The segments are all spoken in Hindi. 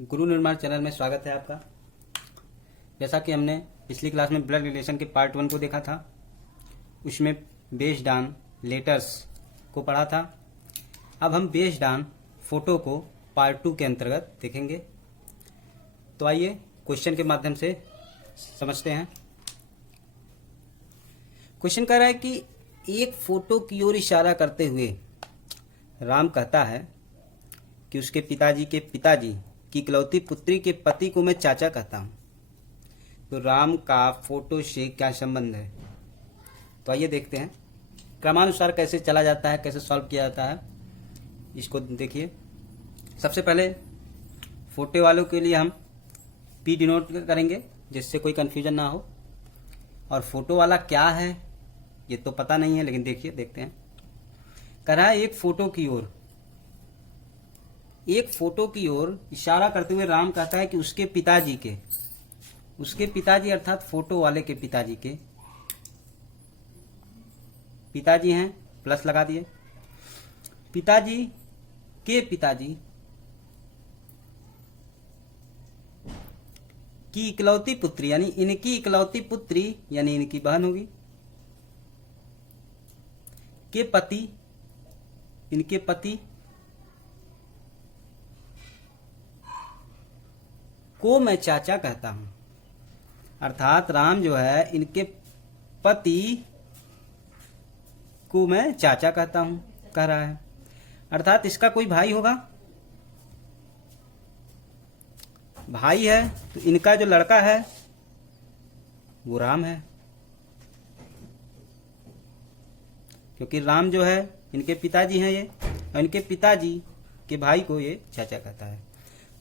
गुरु निर्माण चैनल में स्वागत है आपका। जैसा कि हमने पिछली क्लास में ब्लड रिलेशन के पार्ट 1 को देखा था, उसमें बेस्ड ऑन लेटर्स को पढ़ा था। अब हम बेस्ड ऑन फोटो को पार्ट 2 के अंतर्गत देखेंगे। तो आइए क्वेश्चन के माध्यम से समझते हैं। क्वेश्चन कह रहा है कि एक फोटो की ओर इशारा करते हुए राम कहता है कि उसके पिताजी के पिताजी की इकलौती पुत्री के पति को मैं चाचा कहता हूं। तो राम का फोटो से क्या संबंध है? तो आइए देखते हैं क्रमानुसार कैसे चला जाता है, कैसे सॉल्व किया जाता है। इसको देखिए। सबसे पहले फोटो वालों के लिए हम पी डिनोट करेंगे जिससे कोई कंफ्यूजन ना हो। और फोटो वाला क्या है ये तो पता नहीं है, लेकिन देखिए देखते हैं। कह रहा है एक फोटो की ओर इशारा करते हुए राम कहता है कि उसके पिताजी अर्थात फोटो वाले के पिताजी हैं, प्लस लगा दिए। पिताजी के पिताजी की इकलौती पुत्री यानी इनकी इकलौती पुत्री यानी इनकी बहन होगी के पति, इनके पति को मैं चाचा कहता हूं। अर्थात राम जो है इनके पति को मैं चाचा कहता हूं कह रहा है। अर्थात इसका कोई भाई होगा, भाई है तो इनका जो लड़का है वो राम है, क्योंकि राम जो है इनके पिताजी हैं ये, और इनके पिताजी के भाई को ये चाचा कहता है।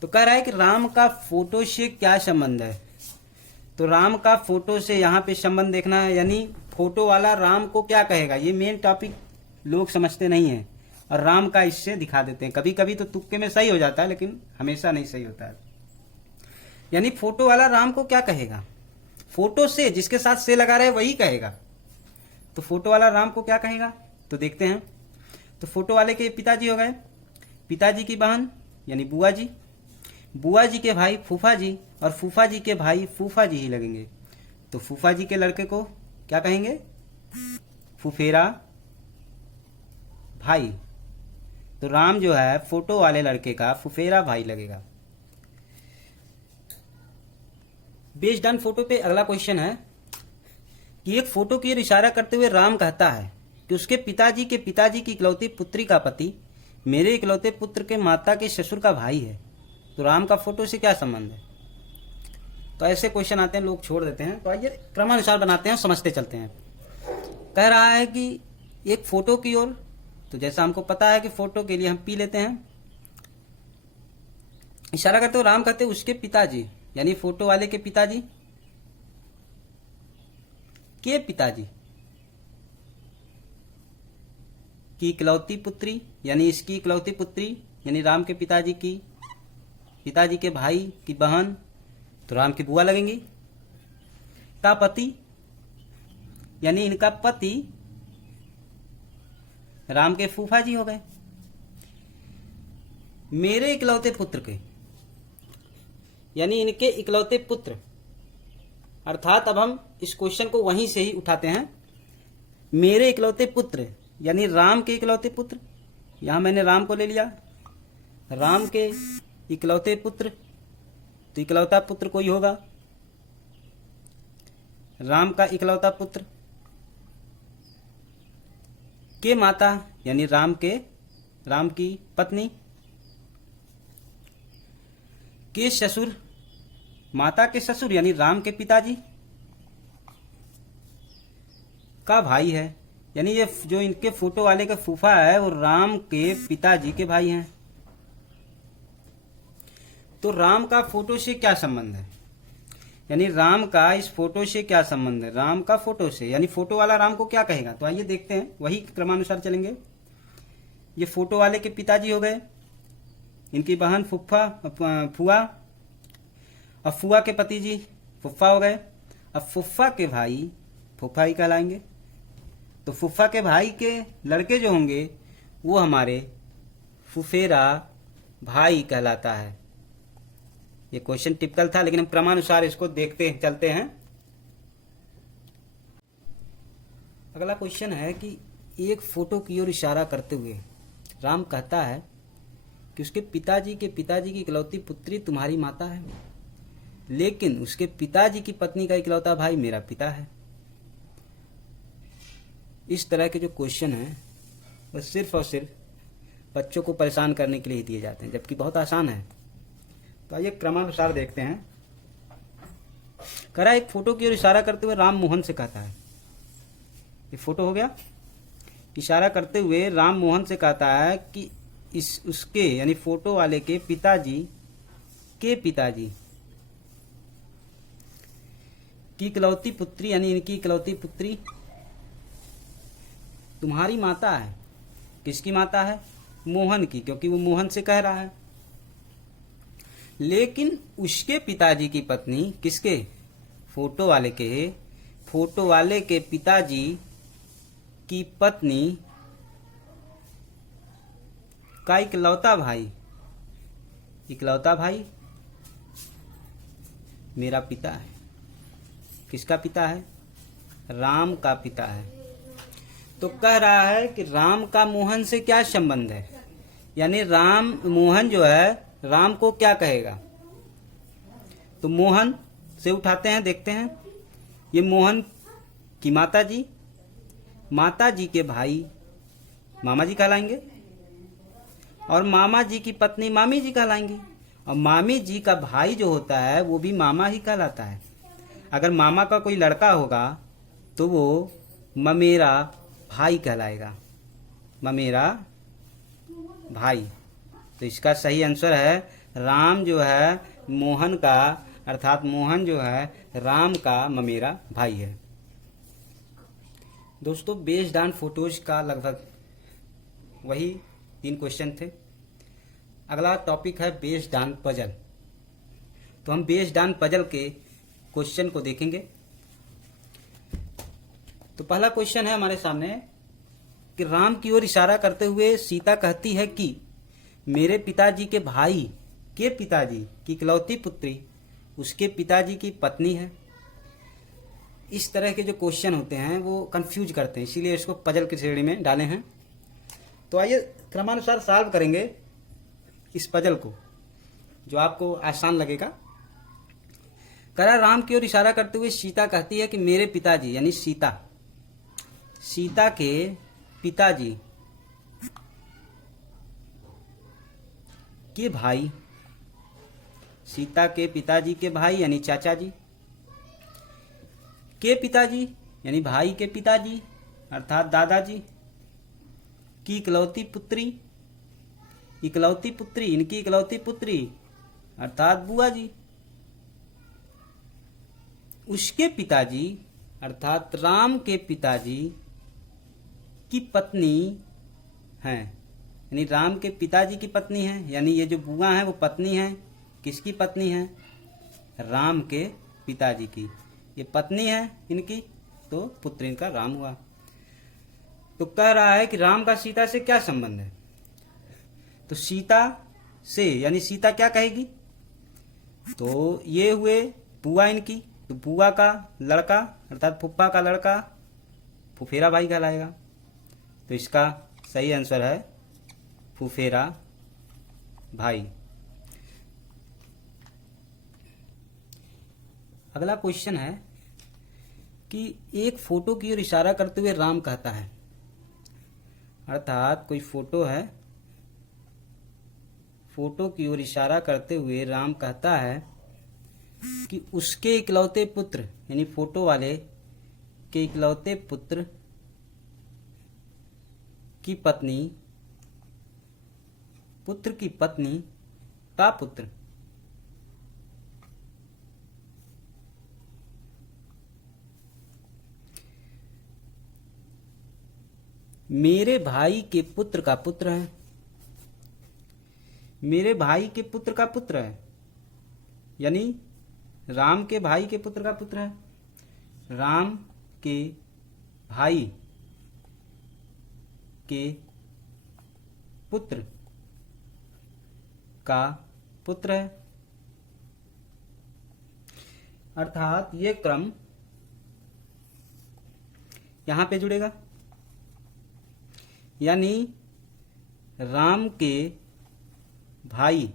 तो कह रहा है कि राम का फोटो से क्या संबंध है। तो राम का फोटो से यहाँ पे संबंध देखना है, यानी फोटो वाला राम को क्या कहेगा। ये मेन टॉपिक लोग समझते नहीं है और राम का इससे दिखा देते हैं। कभी कभी तो तुक्के में सही हो जाता है, लेकिन हमेशा नहीं सही होता है। यानी फोटो वाला राम को क्या कहेगा, फोटो से जिसके साथ से लगा रहे वही कहेगा। तो फोटो वाला राम को क्या कहेगा तो देखते हैं। तो फोटो वाले के पिताजी हो गए, पिताजी की बहन यानी बुआ जी, बुआ जी के भाई फूफा जी, और फूफा जी के भाई फूफा जी ही लगेंगे। तो फूफा जी के लड़के को क्या कहेंगे, फुफेरा भाई। तो राम जो है फोटो वाले लड़के का फुफेरा भाई लगेगा। बेस्ड ऑन फोटो पे अगला क्वेश्चन है कि एक फोटो की ओर इशारा करते हुए राम कहता है कि उसके पिताजी के पिताजी की इकलौती पुत्री का पति मेरे इकलौते पुत्र के माता के ससुर का भाई है। तो राम का फोटो से क्या संबंध है। तो ऐसे क्वेश्चन आते हैं, लोग छोड़ देते हैं। तो आइए क्रमानुसार बनाते हैं, समझते चलते हैं। कह रहा है कि एक फोटो की ओर, तो जैसा हमको पता है कि फोटो के लिए हम पी लेते हैं, इशारा करते हुए राम कहते हैं उसके पिताजी यानी फोटो वाले के पिताजी के पिताजी की इकलौती पुत्री यानी इसकी इकलौती पुत्री यानी राम के पिताजी के भाई की बहन, तो राम की बुआ लगेंगी। का पति यानी इनका पति राम के फूफा जी हो गए। मेरे इकलौते पुत्र के यानी इनके इकलौते पुत्र, अर्थात अब हम इस क्वेश्चन को वहीं से ही उठाते हैं। मेरे इकलौते पुत्र यानी राम के इकलौते पुत्र, यहां मैंने राम को ले लिया, राम के इकलौते पुत्र, तो इकलौता पुत्र कोई होगा, राम का इकलौता पुत्र के माता यानी राम की पत्नी के ससुर, माता के ससुर यानी राम के पिताजी का भाई है। यानी ये जो इनके फोटो वाले का फूफा है वो राम के पिताजी के भाई हैं। तो राम का फोटो से क्या संबंध है, यानी राम का इस फोटो से क्या संबंध है। राम का फोटो से यानी फोटो वाला राम को क्या कहेगा। तो आइए देखते हैं, वही क्रमानुसार चलेंगे। ये फोटो वाले के पिताजी हो गए, इनकी बहन फुआ, अब फुआ के पति जी फुफ्फा हो गए। अब फुफ्फा के भाई फुफ्फा ही कहलाएंगे। तो फुफ्फा के भाई के लड़के जो होंगे वो हमारे फुफेरा भाई कहलाता है। ये क्वेश्चन टिपिकल था, लेकिन हम क्रमानुसार इसको देखते चलते हैं। अगला क्वेश्चन है कि एक फोटो की ओर इशारा करते हुए राम कहता है कि उसके पिताजी की इकलौती पुत्री तुम्हारी माता है, लेकिन उसके पिताजी की पत्नी का इकलौता भाई मेरा पिता है। इस तरह के जो क्वेश्चन हैं वो सिर्फ और सिर्फ बच्चों को परेशान करने के लिए ही दिए जाते हैं, जबकि बहुत आसान है। तो आइए क्रमानुसार देखते हैं। कह रहा है एक फोटो की ओर इशारा करते हुए राम मोहन से कहता है, ये फोटो हो गया, इशारा करते हुए राम मोहन से कहता है कि उसके यानी फोटो वाले के पिताजी की इकलौती पुत्री यानी इनकी इकलौती पुत्री तुम्हारी माता है। किसकी माता है? मोहन की, क्योंकि वो मोहन से कह रहा है। लेकिन उसके पिताजी की पत्नी, किसके? फोटो वाले के पिताजी की पत्नी का इकलौता भाई मेरा पिता है। किसका पिता है? राम का पिता है। तो कह रहा है कि राम का मोहन से क्या संबंध है, यानी मोहन जो है राम को क्या कहेगा। तो मोहन से उठाते हैं, देखते हैं। ये मोहन की माता जी के भाई मामा जी कहलाएंगे, और मामा जी की पत्नी मामी जी कहलाएंगी, और मामी जी का भाई जो होता है वो भी मामा ही कहलाता है। अगर मामा का कोई लड़का होगा तो वो ममेरा भाई कहलाएगा, ममेरा भाई। तो इसका सही आंसर है राम जो है मोहन का, अर्थात मोहन जो है राम का ममेरा भाई है। दोस्तों, बेस्ड ऑन फोटोज का लगभग वही 3 क्वेश्चन थे। अगला टॉपिक है बेस्ड ऑन पजल। तो हम बेस्ड ऑन पजल के क्वेश्चन को देखेंगे। तो पहला क्वेश्चन है हमारे सामने कि राम की ओर इशारा करते हुए सीता कहती है कि मेरे पिताजी के भाई के पिताजी की इकलौती पुत्री उसके पिताजी की पत्नी है। इस तरह के जो क्वेश्चन होते हैं वो कंफ्यूज करते हैं, इसीलिए इसको पजल की श्रेणी में डाले हैं। तो आइए क्रमानुसार सॉल्व करेंगे इस पजल को, जो आपको आसान लगेगा। करा राम की ओर इशारा करते हुए सीता कहती है कि मेरे पिताजी यानी सीता के पिताजी के भाई, सीता के पिताजी के भाई यानी चाचा जी के पिताजी यानी भाई के पिताजी अर्थात दादाजी की इकलौती पुत्री इनकी इकलौती पुत्री अर्थात बुआ जी, उसके पिताजी अर्थात राम के पिताजी की पत्नी हैं, यानी राम के पिताजी की पत्नी है, यानी ये जो बुआ है वो पत्नी है। किसकी पत्नी है? राम के पिताजी की। ये पत्नी है इनकी, तो पुत्र इनका राम हुआ। तो कह रहा है कि राम का सीता से क्या संबंध है। तो सीता से यानी सीता क्या कहेगी, तो ये हुए बुआ इनकी, तो बुआ का लड़का अर्थात फुफ्फा का लड़का फुफेरा भाई कहलाएगा। तो इसका सही आंसर है फुफेरा भाई। अगला क्वेश्चन है कि एक फोटो की ओर इशारा करते हुए राम कहता है, अर्थात कोई फोटो है, फोटो की ओर इशारा करते हुए राम कहता है कि उसके इकलौते पुत्र यानी फोटो वाले के इकलौते पुत्र की पत्नी, पुत्र की पत्नी का पुत्र मेरे भाई के पुत्र का पुत्र है। मेरे भाई के पुत्र का पुत्र है यानी राम के भाई के पुत्र का पुत्र है। राम के भाई के पुत्र का पुत्र है। अर्थात ये क्रम यहां पे जुड़ेगा, यानी राम के भाई,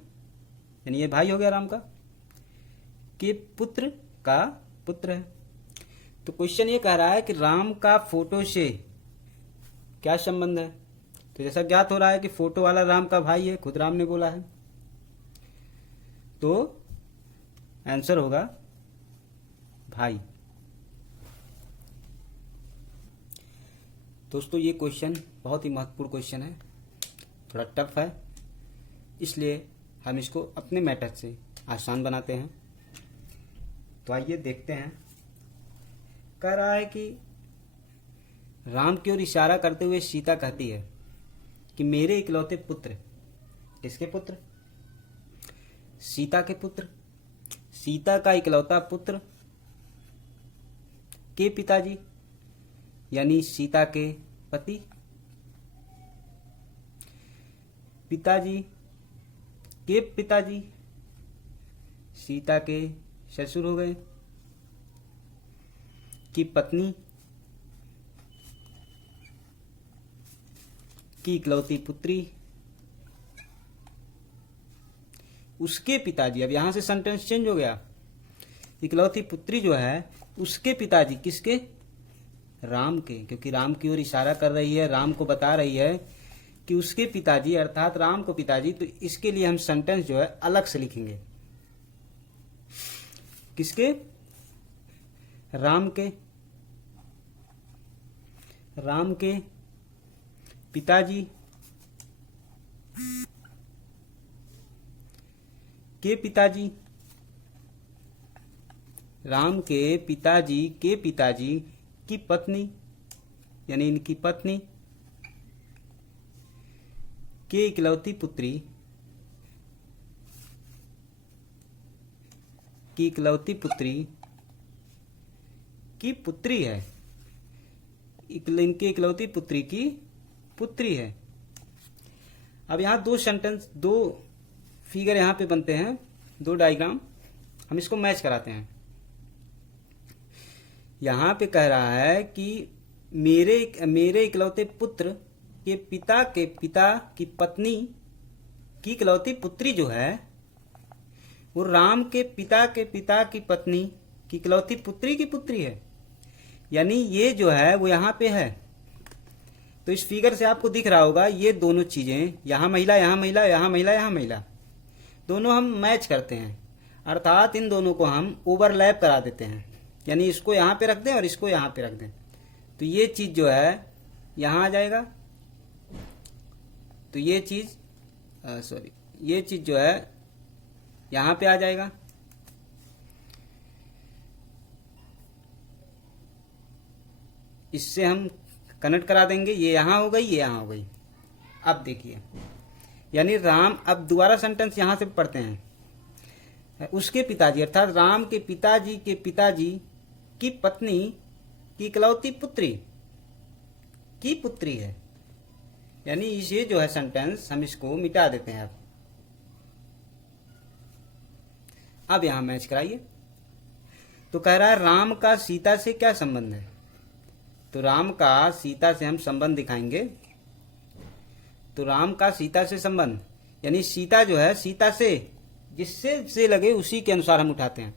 यानी ये भाई हो गया राम का, के पुत्र का पुत्र है। तो क्वेश्चन ये कह रहा है कि राम का फोटो से क्या संबंध है। तो जैसा ज्ञात हो रहा है कि फोटो वाला राम का भाई है, खुद राम ने बोला है, तो आंसर होगा भाई। दोस्तों ये क्वेश्चन बहुत ही महत्वपूर्ण क्वेश्चन है, थोड़ा टफ है, इसलिए हम इसको अपने मेथड से आसान बनाते हैं। तो आइए देखते हैं। कह रहा है कि राम की ओर इशारा करते हुए सीता कहती है कि मेरे इकलौते पुत्र, किसके पुत्र? सीता के पुत्र। सीता का इकलौता पुत्र के पिताजी, यानी सीता के पति। पिताजी के पिताजी सीता के ससुर हो गए। की पत्नी की इकलौती पुत्री उसके पिताजी। अब यहां से सेंटेंस चेंज हो गया। इकलौती पुत्री जो है उसके पिताजी, किसके? राम के, क्योंकि राम की ओर इशारा कर रही है, राम को बता रही है कि उसके पिताजी अर्थात राम को पिताजी। तो इसके लिए हम सेंटेंस जो है अलग से लिखेंगे। किसके? राम के। राम के पिताजी के पिताजी। राम के पिताजी के पिताजी की पत्नी, यानी इनकी पत्नी के इकलौती पुत्री की इकलौती पुत्री की पुत्री है। इनके इकलौती पुत्री की पुत्री है। अब यहां दो सेंटेंस, दो फिगर यहां पे बनते हैं, दो डायग्राम, हम इसको मैच कराते हैं। यहां पे कह रहा है कि मेरे इकलौते पुत्र के पिता की पत्नी की इकलौती पुत्री जो है वो राम के पिता की पत्नी की इकलौती पुत्री की पुत्री है। यानी ये जो है वो यहां पे है। तो इस फिगर से आपको दिख रहा होगा ये दोनों चीजें, यहां महिला, यहां महिला, यहां महिला, यहां महिला, दोनों हम मैच करते हैं। अर्थात इन दोनों को हम ओवरलैप करा देते हैं, यानी इसको यहां पे रख दें और इसको यहां पे रख दें, तो ये चीज जो है यहां आ जाएगा। तो ये चीज ये चीज जो है यहां पे आ जाएगा। इससे हम कनेक्ट करा देंगे, ये यहां हो गई, ये यहां हो गई। अब देखिए, यानी राम, अब दोबारा सेंटेंस यहां से पढ़ते हैं। उसके पिताजी अर्थात राम के पिताजी की पत्नी की इकलौती पुत्री की पुत्री है। यानी ये जो है सेंटेंस हम इसको मिटा देते हैं। अब यहां मैच कराइए। तो कह रहा है राम का सीता से क्या संबंध है। तो राम का सीता से हम संबंध दिखाएंगे। तो राम का सीता से संबंध, यानी सीता जो है, सीता से जिससे लगे उसी के अनुसार हम उठाते हैं।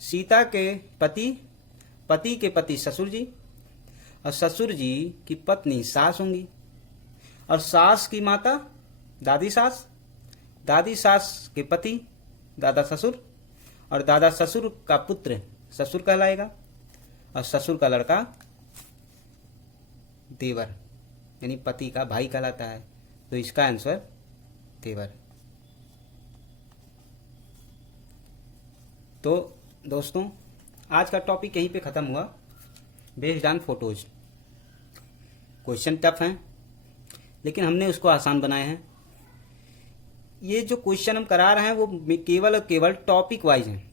सीता के पति के पति ससुर जी, और ससुर जी की पत्नी सास होंगी, और सास की माता दादी सास के पति दादा ससुर, और दादा ससुर का पुत्र ससुर कहलाएगा, और ससुर का लड़का देवर, यानी पति का भाई कहलाता है। तो इसका आंसर देवर। तो दोस्तों आज का टॉपिक यहीं पे खत्म हुआ, based on photos. Question tough हैं, लेकिन हमने उसको आसान बनाए हैं। ये जो क्वेश्चन हम करा रहे हैं वो केवल और केवल टॉपिक वाइज हैं,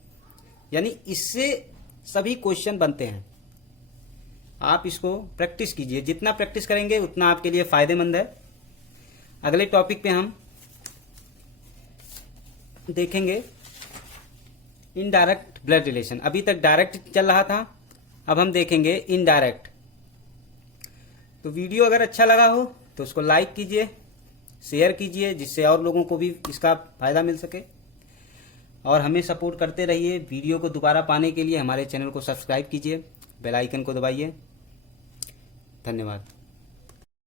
यानी इससे सभी क्वेश्चन बनते हैं। आप इसको प्रैक्टिस कीजिए, जितना प्रैक्टिस करेंगे उतना आपके लिए फायदेमंद है। अगले टॉपिक पे हम देखेंगे इनडायरेक्ट ब्लड रिलेशन। अभी तक डायरेक्ट चल रहा था, अब हम देखेंगे इनडायरेक्ट। तो वीडियो अगर अच्छा लगा हो तो उसको लाइक कीजिए, शेयर कीजिए, जिससे और लोगों को भी इसका फायदा मिल सके। और हमें सपोर्ट करते रहिए। वीडियो को दोबारा पाने के लिए हमारे चैनल को सब्सक्राइब कीजिए, बेल आइकन को दबाइए। धन्यवाद।